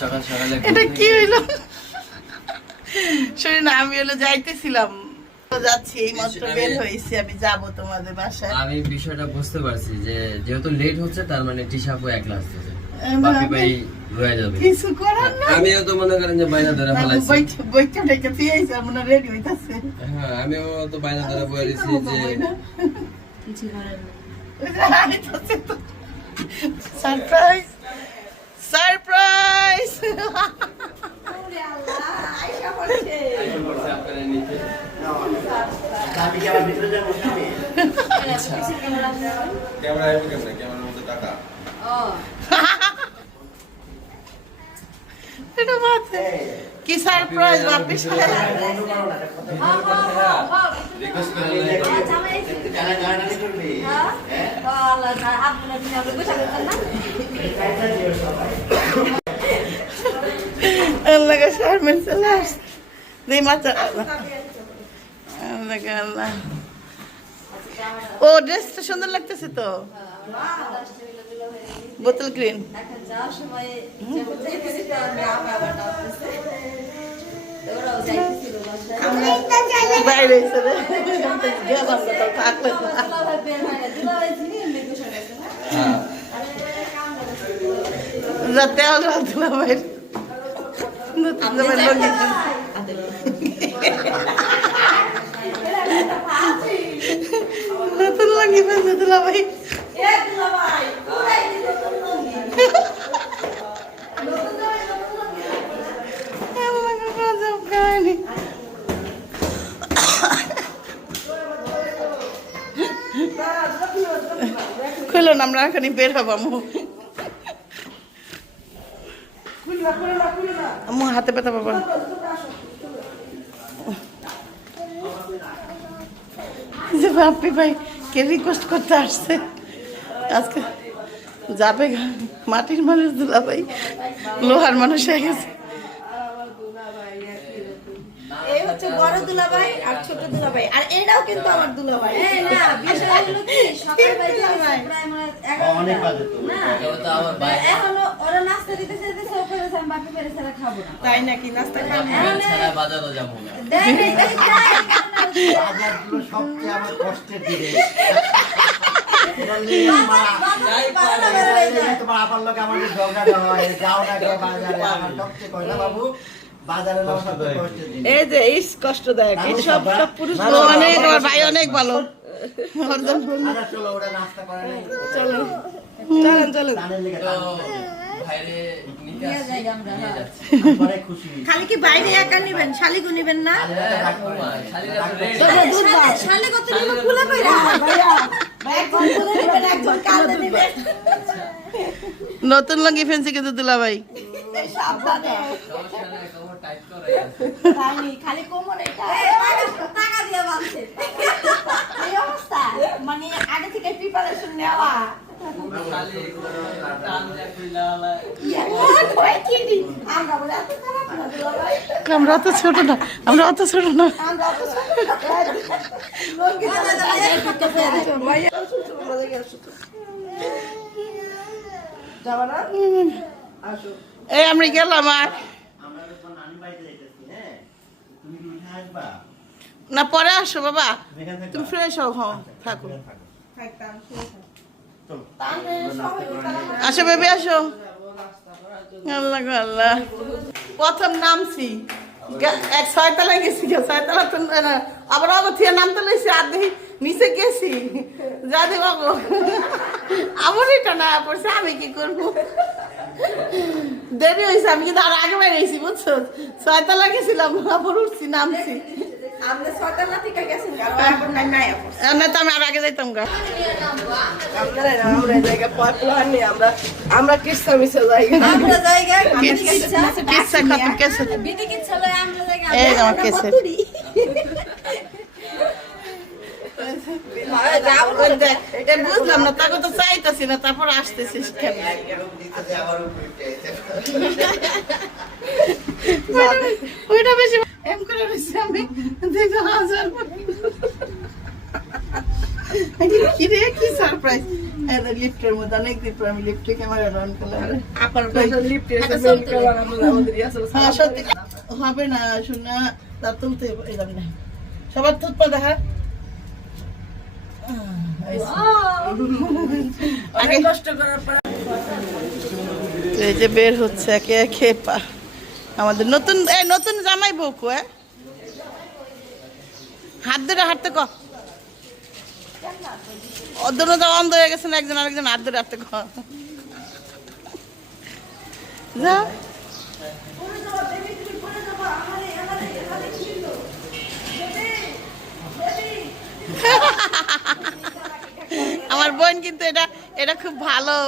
সকাল সকালে এটা কি হইল? শোনো না আমি হলো যাইতেছিলাম। যাচ্ছি এই মাত্র বের হয়েছি আমি যাব তোমাদের বাসায়। আমি বিষয়টা বুঝতে পারছি যে যেহেতু লেট হচ্ছে তার মানে টিশাপু একলা আসতেছে। বাপি ভাই রয়ে যাবে। কিছু করার না আমিও তো মনে করেন যে বাইনা ধরে ফেলাইছি। বইটা ডেকে পেয়েছি আমরা রেডি হইতাছে। হ্যাঁ আমিও তো বাইনা ধরে বলে দিছি যে কিছু করার নেই। সারপ্রাইজ সারপ্রাইজ আপনারা নিচে ক্যামেরা আইবো কেমনে ক্যামেরার মধ্যে টাকা ও এটা মাথে কি সারপ্রাইজ বাপি হ্যাঁ আল্লাহ শারমেন চলে আসছে দেই মাথা আল্লাহ। আল্লাহ আল্লাহ। ও ড্রেসটা সুন্দর লাগতেছে তো? বোতল গ্রিন বাইরে চলে থাকলে হ্যাঁ আরে রাতে বাইর। নতুন নতুন দুলা ভাই। কাহিনী আমরা এখানে বের হব আমু আমু হাতে ব্যথা বাবা যে বাপি ভাই, কে রিকোয়েস্ট করতে আসছে? আজকে যাবে মাটির মানুষ দুলা ভাই লোহার মানুষ হয়ে গেছে। এই হচ্ছে বড় দুলাভাই আর ছোট দুলাভাই আর এটাও কিন্তু আমার দুলাভাই না বিষয় হলো কি? সকালবেলা প্রায় মানে এগারোটা। না এটাও তো আমার ভাই এখনও ওরা নাস্তা দিতেছে দিতেছে ও ফেরেছে আমি বাপি ফেরেছে এরা খাব না। তাই নাকি? নাস্তা বাজারও যাব না। সবচেয়ে আমার কষ্টের দিকে। এই যে ইস কষ্টদায়ক। এই সব সব পুরুষ অনেক আমার ভাই অনেক ভালো। চলো। চলেন চলেন। খালি কি বাইরে একা নিবেন? শালিগু নিবেন না? শালীরা নতুন লঙ্গি ফেন্সি কিন্তু দুলা ভাই? মানে আগে থেকে প্রিপারেশন নেওয়া। আমরা অত ছোট না আমরা অত ছোট না। এই আমি গেলাম আর। হ্যাঁ? না পরে আসো বাবা। তুমি ফ্রেশ হও থাকো। থাকো। থাকতাম। আসো বেবি, আসো। প্রথম নামছি। এক ছয়তলা গেছি ছয়তলা তো আবার থেকে নামতে লইছি, আর দেখি নিচে গেছি। যা গো। আমার এটা না পড়ছে, আমি কি করব? দেরি হয়েছে আমি কিন্তু আর আগে বেরিয়েছি বুঝছ? ছয়তলা গেছিলাম, আবার উঠছি, নামছি। আমরা কিস্তা মিশে যাই। কত কেসে এই আমার কেসে এটা বুঝলাম না তাকে তো চাইতেছি না তারপর আসতেছিস কেন? ওইটা বেশি করে রয়েছি আমি। দেখো হাজার কি কি সারপ্রাইজ হ্যাঁ লিফটের মধ্যে পর আমি লিফটে ক্যামেরা করলাম। আপার লিফটে হবে। না শোনা তা তুলতে এলাম না। সবার থুতপা দেখা। এই যে। কষ্ট করার পর এই যে বের হচ্ছে একে একে পা। আমাদের নতুন এই নতুন জামাই বউকু হ্যাঁ হাত ধরে হাঁটতে ক। অন্য তো অন্ধ হয়ে গেছেন একজন আরেকজন হাত ধরে হাঁটতে ক। আমার বোন কিন্তু এটা এটা খুব ভালো।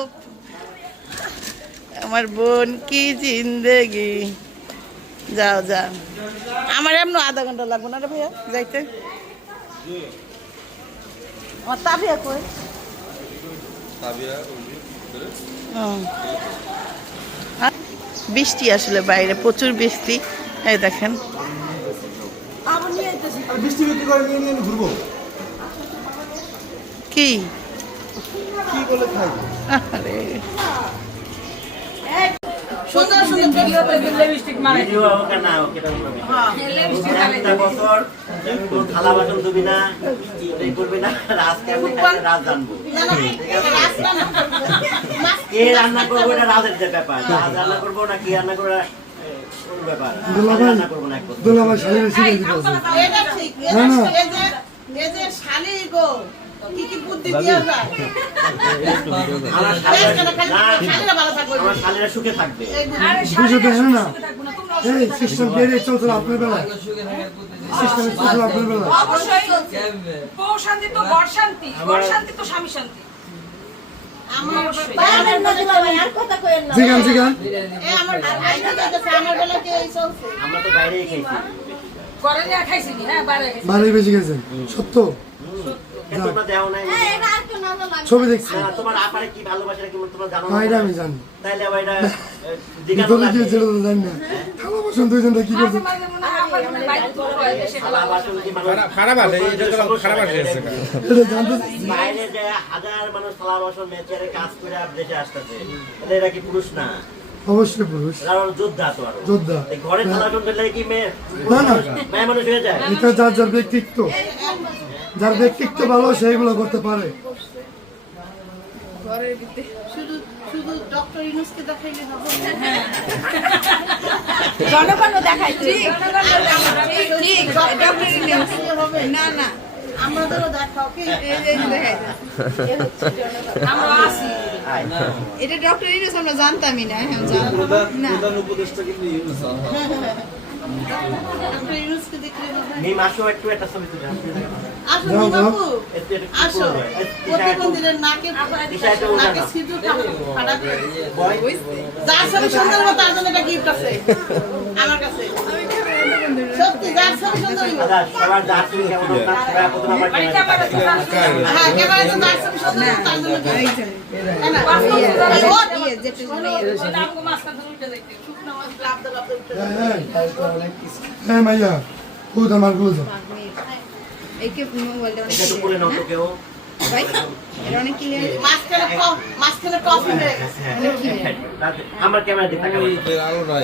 আমার বোন কি জিন্দেগি। যাও যাও। আমার এমন আধা ঘণ্টা লাগবে না রে ভাইয়া যাইতে। আমার তাবিয়া কই? বৃষ্টি আসলে বাইরে প্রচুর বৃষ্টি। এই দেখেন। কি? কি বলে আরে। সুন্দর সুন্দর লিপস্টিক মানে ভিডিও ওকে না ওকে এটা করবি একটা বছর তোর থালা বাসন ধুবি না এই করবি না রাজ কেমন রাজ জানব কে রান্না করব এটা রাজের যে ব্যাপার রাজ রান্না করব না কি রান্না করব ব্যাপার রান্না করব না দুলাভাই এটা ঠিক না, না। এই এই যে শালি গো কি কি বুদ্ধি দিয়া যায় আমার? শালীরা- না, ভালো থাকবে। আমার শালীরা সুখে থাকবে। দুশো দেখেন না। এই সিস্টেম বেরিয়ে চলছিল আপনার বেলায়। সিস্টেম চলছিল আপনার বেলায়। অবশ্যই। বউ শান্তি তো বর শান্তি। বর শান্তি তো স্বামী শান্তি। আমার বাইরের নদী বাবা আর কথা কইেন না। জিগান জিগান। এ আমার আইনা যাইতেছে আমার বেলা কি এই চলছে? আমরা তো বাইরেই খেয়েছি। করে নিয়ে খাইছি নি, বাইরে খাইছি ভালোই বেশি গেছেন সত্য? তোমরা দেও নাই হ্যাঁ এটা আর কেউ না। লাগে ছবি দেখছি। না, তোমার আপারে কি ভালোবাসা কি তোমরা জানো হ্যাঁ, এটা না আমি জানি। তাইলে আবার এটা না। বাসন দুইজনটা কি করছে? মনে হয় মনে হয় হয় কি মানুষ- খারাপ আছে, এটা তো খারাপ আছে, এটা- এটা জানতে বাইরে যে হাজার মানুষ বাসন কাজ করে দেশে আসতেছে তাহলে এরা কি পুরুষ না? অবশ্যই পুরুষ। যোদ্ধা তো যোদ্ধা। ঘরে কি মেয়ে না না। মেয়ে মানুষ হয়ে যায়? এটা যার যার ব্যক্তিত্ব। যার ব্যক্তিত্ব ভালো সেইগুলো করতে পারে। শুধু শুধু ডক্টর ইউনুসকে দেখাইলে হবে? জনগণ দেখাই ঠিক। ঠিক ডক্টর ইউনিয়ন হবে? না না। আমাদেরও দেখাও কি? এই যে দেখাই আমরা আসি এটা ডক্টর ইউনিয়ন আমরা জানতামই না হ্যাঁ জানতাম। না। আসো একটু একটু ছবি হবে তার জন্য একটা গিফট আছে। আমার কাছে। সত্যি যার ছবি সুন্দর সবার যার ছবি কেমন হোক না, আমার হ্যাঁ তো যার ছবি সুন্দর তার জন্য মাইয়া। খুদ আমার খুদ। একে মোবাইলটা অনেক একটু করে নাও তো কেউ। ভাই এটা অনেক ক্লিয়ার মাঝখানে ক- মাঝখানে কফি হয়ে গেছে হ্যাঁ, আমার ক্যামেরা দিকে তাকাও। আলো নাই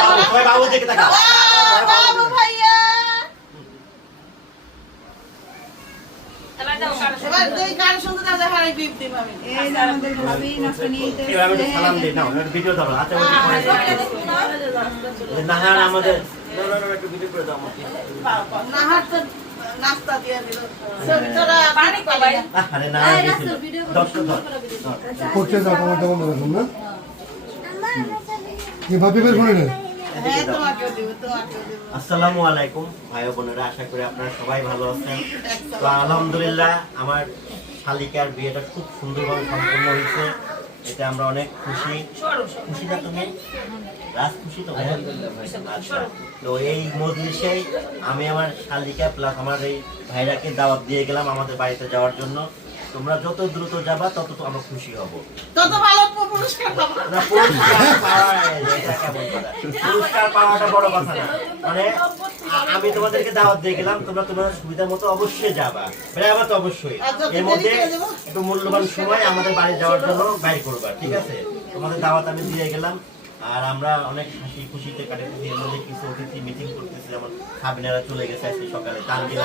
বাবু, তাকাও বাবু, সবাই দিকে তাকাও। বাবু ভাইয়া হ্যাঁ আমাদের। আচ্ছা। নাহার তো নাস্তা দিয়ে দিল ছবি পানি পানি আরে না, দর্শক ধর, ধর। করতে যাও তোমারটা বন্ধ রাখুন না? কি ভাবি বের করে নেন হ্যাঁ আসসালামু আলাইকুম ভাই বোনেরা আশা করি আপনারা সবাই ভালো আছেন। তো আলহামদুলিল্লাহ আমার শালিকার বিয়েটা খুব সুন্দরভাবে সম্পন্ন হয়েছে। এতে আমরা অনেক খুশি। খুশি না তুমি রাজ খুশি তো আচ্ছা। তো এই মজলিসে আমি আমার শালিকা প্লাস আমার এই ভাইরাকে দাওয়াত দিয়ে গেলাম আমাদের বাড়িতে যাওয়ার জন্য। তোমরা যত দ্রুত যাবা তত তো আমরা খুশি হব। তত ভালো পুরস্কার পাবো না, পুরস্কার পাওয়া এটা কেমন কথা? পুরস্কার পাওয়াটা বড় কথা না। মানে আমি তোমাদেরকে দাওয়াত দিয়ে গেলাম তোমরা তোমার সুবিধা মতো অবশ্যই যাবা। বেড়াবা তো অবশ্যই। এর মধ্যে একটু মূল্যবান সময় আমাদের বাড়ি যাওয়ার জন্য বাইর করবা ঠিক আছে? তোমাদের দাওয়াত আমি দিয়ে গেলাম। আর আমরা অনেক হাসি খুশিতে কাটাতেছি এর মধ্যে কিছু অতিথি মিটিং করতেছি যেমন সাবিনারা চলে গেছে আজকে সকালে। তানজিলা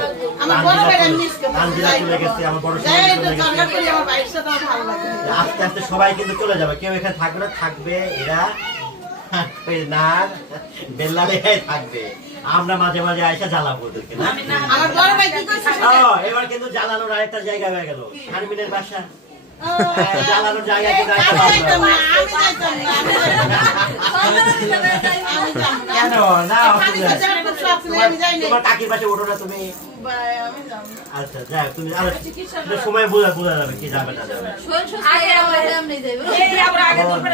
তানজিলা চলে- গেছে। আমার বড় আস্তে আস্তে সবাই কিন্তু চলে যাবে। কেউ এখানে থাকবে না থাকবে এরা। বেল্লা থাকবে। আমরা মাঝে মাঝে আইসা জ্বালাবো ওদেরকে না? এবার কিন্তু জ্বালানোর আরেকটা জায়গা হয়ে গেল। শারমিনের বাসা। আসলে। আচ্ছা যাক তুমি সময় বোঝা বোঝা যাবে কি যাবে না যাবে।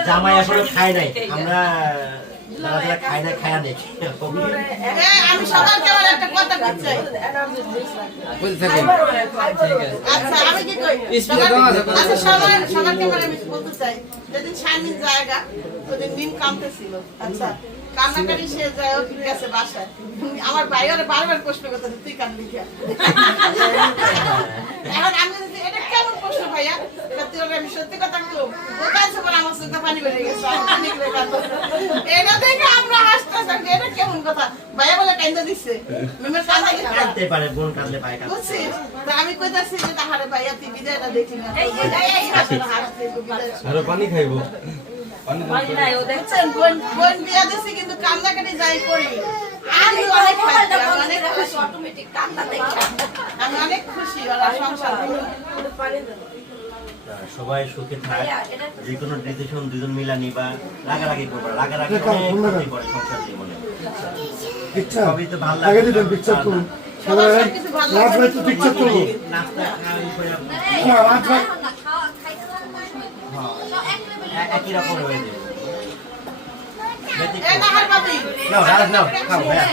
জামাই এখনও খায় নাই। আমরা আমি সকালকে আমার একটা কথা বলতে চাই। বলতে থাকেন ঠিক আছে আচ্ছা, আমি কি কই? স্পিডে দেওয়া আছে, সকাল- আচ্ছা, সকাল- সকালকে আমার আমি বলতে চাই, যেদিন শারমিন জায়গা, ওদিন নিম কামতেছিল। আচ্ছা, কান্নাকাটি সে যায়, ও গেছে বাসায়। আমার ভাই বারবার প্রশ্ন করতেছে, তুই কান্দলি কেন? এখন আমি এটা কেমন প্রশ্ন ভাইয়া? তুই আমি সত্যি কথা বলব। কাঁদছে বলে আমার চোখে পানি বেরিয়ে গেছে, আমি পানি করে কাঁদতেছি। এটা দেখে আমরা হাসতেছি, এটা কেমন কথা? ভাইয়া বলে কান্দা দিচ্ছে। মেমের কান্দা কি কাঁদতে পারে বোন কাঁদলে পায় কাঁদতে বুঝছিস? তা আমি কইতাছি যে তাহারে ভাইয়া তুই বিদায়টা দেখলি না। ছিল। পানি খাইবো পানি দেখছেন, বোন- বোন বিয়া দিছি কিন্তু কান্নাকাটি যাই করি। আমি অনেক আমি অনেক খুশি। অটোমেটিক কান্না দেখে আমি অনেক খুশি ওরা সংসার করে। সবাই সুখে থাক। যে কোনো ডিসিশন দুজন মিলা নিবা রাগারাগি করবা রাগারাগি অনেক করে সংসার জীবনে। সবই তো ভালো লাগে সবার সবকিছু ভালো লাগে। নাস্তা খাওয়াই করে খাওয়া একই রকম হয়ে যাবে। এ তাহার ভাবি, নাও রাজ নাও খাও ভাইয়া।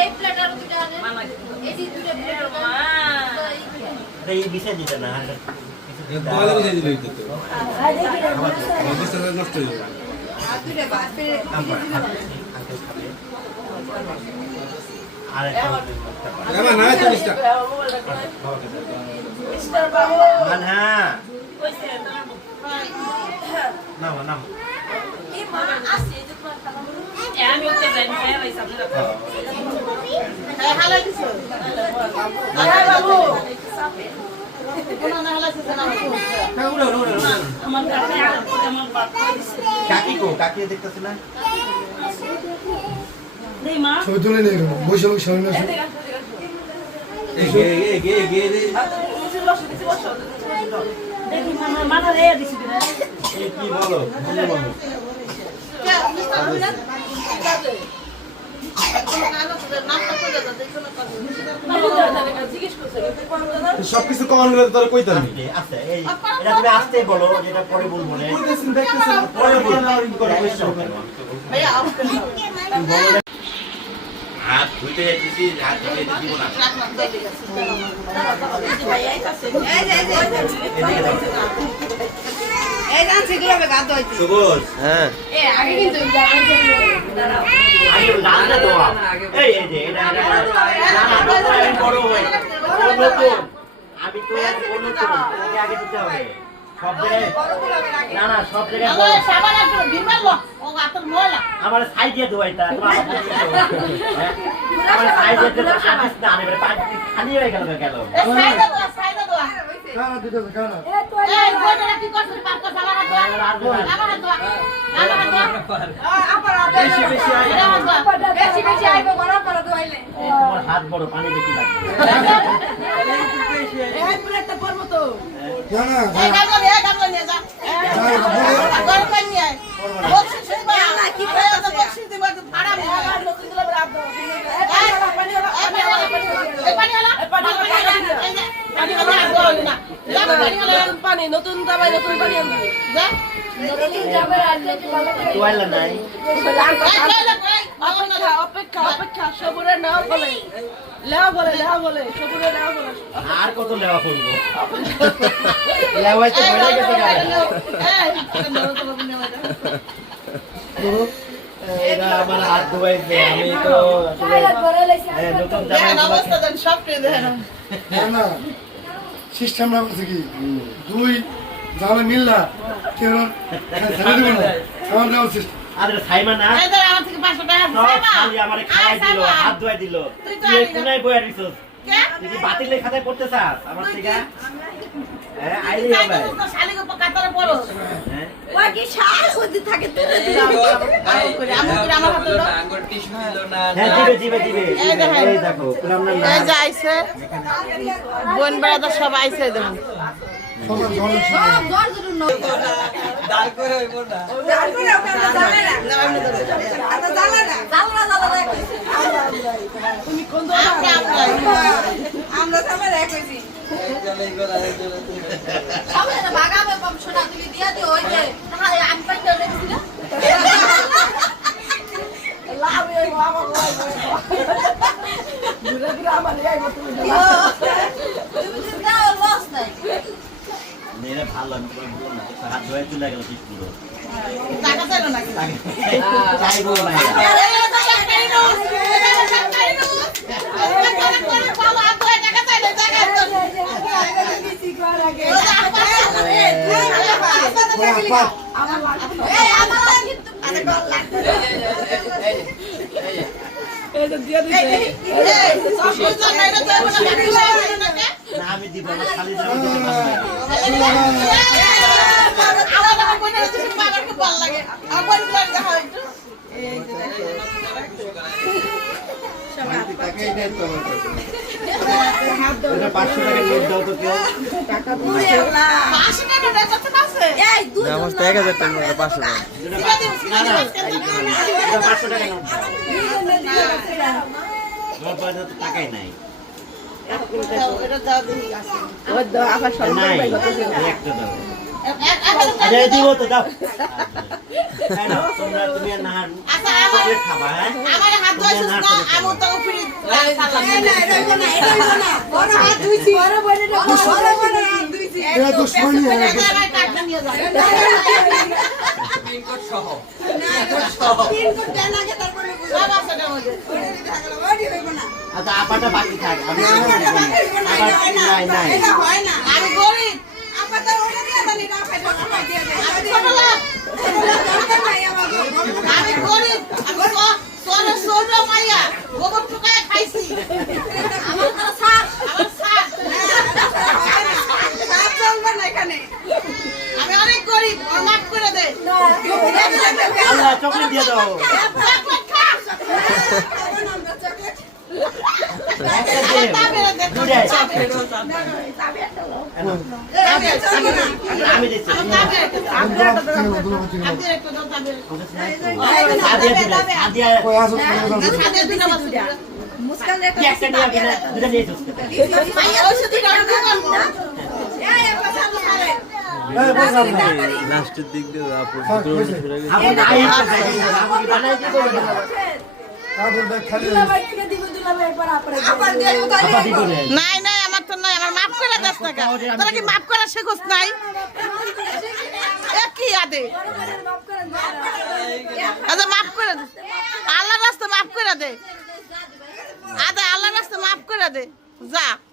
এই প্লেট আর দুটো আছে এই দুটো প্লেট এটা এই বিষয় দিতে না আর কিছু দিতে তোমাদের হবে। বুঝাই দিল তো অবস্থা নষ্ট হয়ে যাবে কাম কর, খাবে, আঙ্কেল খাবে। আর একটা মুখটা পার। এবার না চল্লিশটা মানহা নাও নাও এই মা আসছে এই যে তোমার খালা এ হালাই দিছো। আরে বাবু। কাকি কো কাকি দেখতেছ না? ছবি তুলে নিয়ে গেল বসে লোক সামনে এ গে এ গে গে কি বলো? সবকিছু কমান করে তোর কইতাম আস্তে আস্তে এই এটা তুমি আস্তে বলো যেটা পরে বলব না পরে। হাত ধুতে যাইতেছি হাত ধুতে দিব না হ্যাঁ। আমি তো আগে দিতে হবে। সব জায়গায় না না সব জায়গায় আমার বড়। লো, ও হাতের ময়লা। আমার হাতে দিয়ে দাও। হ্যাঁ? তো আদিস না আনে পাঁচ দিন খালি হয়ে গেল কেন এ, সাইডে দোয়া, সাইডে দোয়া। কারা দিতে হবে কারা এই, বইটারে কি করছিস? পাপ করছিস? আমার হাত দোয়া। আমার হাত দোয়া। আমার হাত দোয়া। বেশি বেশি আয় আমার হাত দোয়া। তোমার হাত বড় পানি বেশি লাগবে না না এই গামলা নিয়ে, এই গামলা নিয়ে যা। গরম পানি নিয়ে আয়। বকশিস হইবা। আরে, ও তো বকশিস দিবা, তুই ভাড়া নিয়ে আয়। এই, এই পানিওয়ালা, এই পানিওয়ালা, পানি, পানিওয়ালা, এই যে, আর না। যা, পানিওয়ালা, যা। তোয়াইলা নাই এই, কইলা, কই, বাবন না, আর কত লেওয়া করব এরা আমার হাত ধোয়াইছে আমি তো হ্যাঁ, নতুন জামাই সিস্টেমটা করছে কি? দুই জালে মিল না। কেউ ছেড়ে দিব আমার দেওয়ার সিস্টেম। কি? বাতিলের খাতায় পড়তে চাস? আমার থেকে? বোন বেড়াদার সব আইসে দেখুন আমরা আমরা আমরা ভালো হাত ধোয়াই চলে গেল ঠিক পুরো। টাকা চাইলো নাকি? চাইব না এই আমার কিন্তু মানে গল লাগবে না আমি দিব না খালি আমার দিতে পারব না। ওটা পাঁচশো টাকা নোট দাও তো কেউ এই দুই অবস্থা এক হাজার টাকা পাঁচশো টাকা। টাকাই নাই। নাই এই একটা দাও। আচ্ছা দিব তো দাও তোমরা তুমি আর আচ্ছা, আমার- খাবা হ্যাঁ আমার হাত না আমি তো ফ্রি হয়ে। আচ্ছা আপাটা বাকি থাক আমি গরিব আমি চকলেট দিয়ে দাও চকলেট লাস্টের দিক দিয়ে হ্যাঁ, হয়েছে। আপনি নাই নাই দাস টাকা। তোরা কি মাফ করা শেখোস নাই? কি আদে আচ্ছা মাফ করে দে। আল্লাহ রাস্তা মাফ করে দে। আদে আল্লাহ রাস্তা মাফ করে দে। যা।